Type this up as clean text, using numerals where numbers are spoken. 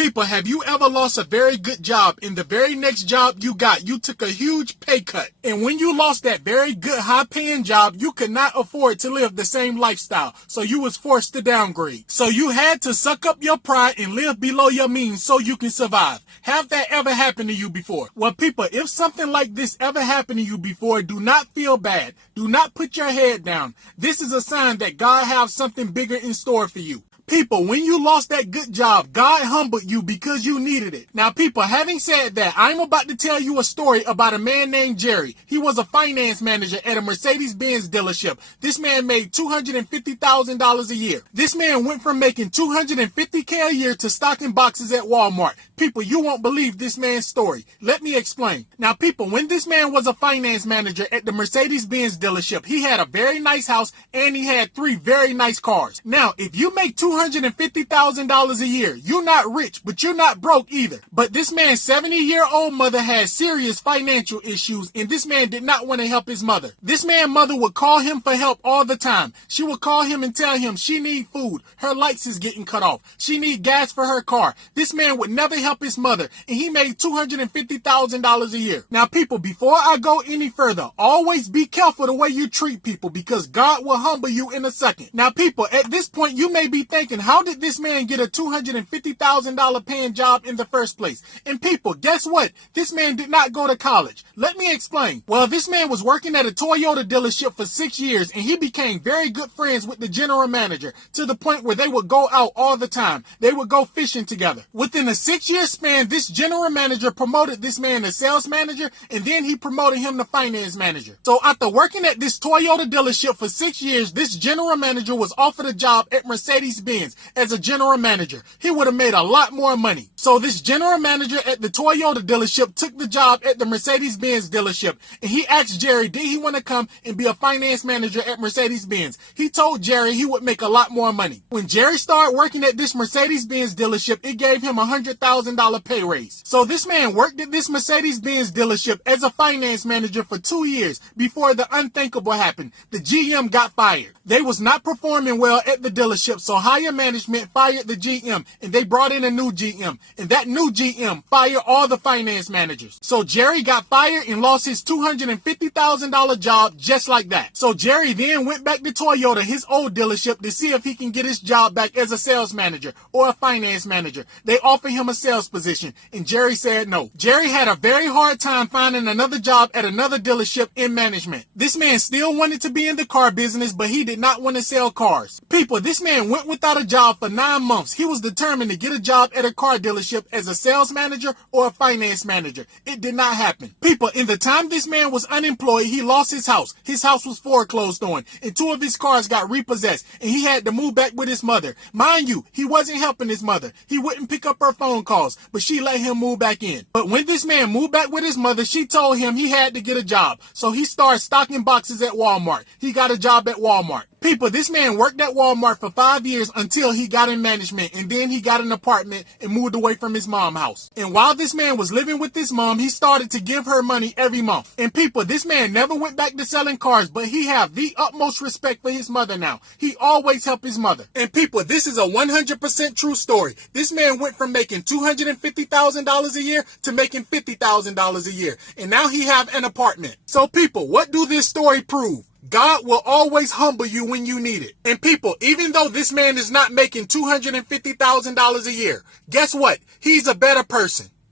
People, have you ever lost a very good job and the very next job you got, you took a huge pay cut? And when you lost that very good high-paying job, you could not afford to live the same lifestyle, so you was forced to downgrade. So you had to suck up your pride and live below your means so you can survive. Have that ever happened to you before? Well, people, if something like this ever happened to you before, do not feel bad. Do not put your head down. This is a sign that God has something bigger in store for you. People, when you lost that good job, God humbled you because you needed it. Now, people, having said that, I'm about to tell you a story about a man named Jerry. He was a finance manager at a Mercedes-Benz dealership. This man made $250,000 a year. This man went from making $250K a year to stocking boxes at Walmart. People, you won't believe this man's story. Let me explain. Now, people, when this man was a finance manager at the Mercedes-Benz dealership, he had a very nice house and he had 3 very nice cars. Now, if you make $250,000 a year, you're not rich, but you're not broke either. But this man's 70-year-old mother had serious financial issues, and this man did not want to help his mother. This man's mother would call him for help all the time. She would call him and tell him she need food, her lights is getting cut off, she need gas for her car. This man would never help his mother, and he made $250,000 a year. Now, people, before I go any further, always be careful the way you treat people, because God will humble you in a second. Now, people, at this point, you may be thinking, how did this man get a $250,000 paying job in the first place? And people, guess what? This man did not go to college. Let me explain. Well, this man was working at a Toyota dealership for 6 years, and he became very good friends with the general manager to the point where they would go out all the time. They would go fishing together. Within a 6-year span, this general manager promoted this man to sales manager, and then he promoted him to finance manager. So after working at this Toyota dealership for 6 years, this general manager was offered a job at Mercedes-Benz as a general manager. He would have made a lot more money. So this general manager at the Toyota dealership took the job at the Mercedes-Benz dealership, and he asked Jerry, did he want to come and be a finance manager at Mercedes-Benz? He told Jerry he would make a lot more money. When Jerry started working at this Mercedes-Benz dealership, it gave him a $100,000 pay raise. So this man worked at this Mercedes-Benz dealership as a finance manager for 2 years before the unthinkable happened. The GM got fired. They was not performing well at the dealership, so higher management fired the GM, and they brought in a new GM, and that new GM fired all the finance managers. So Jerry got fired and lost his $250,000 job just like that. So Jerry then went back to Toyota, his old dealership, to see if he can get his job back as a sales manager or a finance manager. They offered him a sales position, and Jerry said no. Jerry had a very hard time finding another job at another dealership in management. This man still wanted to be in the car business, but he did not want to sell cars. People, this man went without a job for 9 months. He was determined to get a job at a car dealership as a sales manager or a finance manager. It did not happen. People, in the time this man was unemployed, he lost his house. His house was foreclosed on, and 2 of his cars got repossessed, and he had to move back with his mother. Mind you, he wasn't helping his mother. He wouldn't pick up her phone calls, but she let him move back in. But when this man moved back with his mother, she told him he had to get a job. So he started stocking boxes at Walmart. He got a job at Walmart. People, this man worked at Walmart for 5 years until he got in management, and then he got an apartment and moved away from his mom's house. And while this man was living with his mom, he started to give her money every month. And people, this man never went back to selling cars, but he have the utmost respect for his mother now. He always helped his mother. And people, this is a 100% true story. This man went from making $250,000 a year to making $50,000 a year. And now he have an apartment. So people, what do this story prove? God will always humble you when you need it. And people, even though this man is not making $250,000 a year, guess what? He's a better person.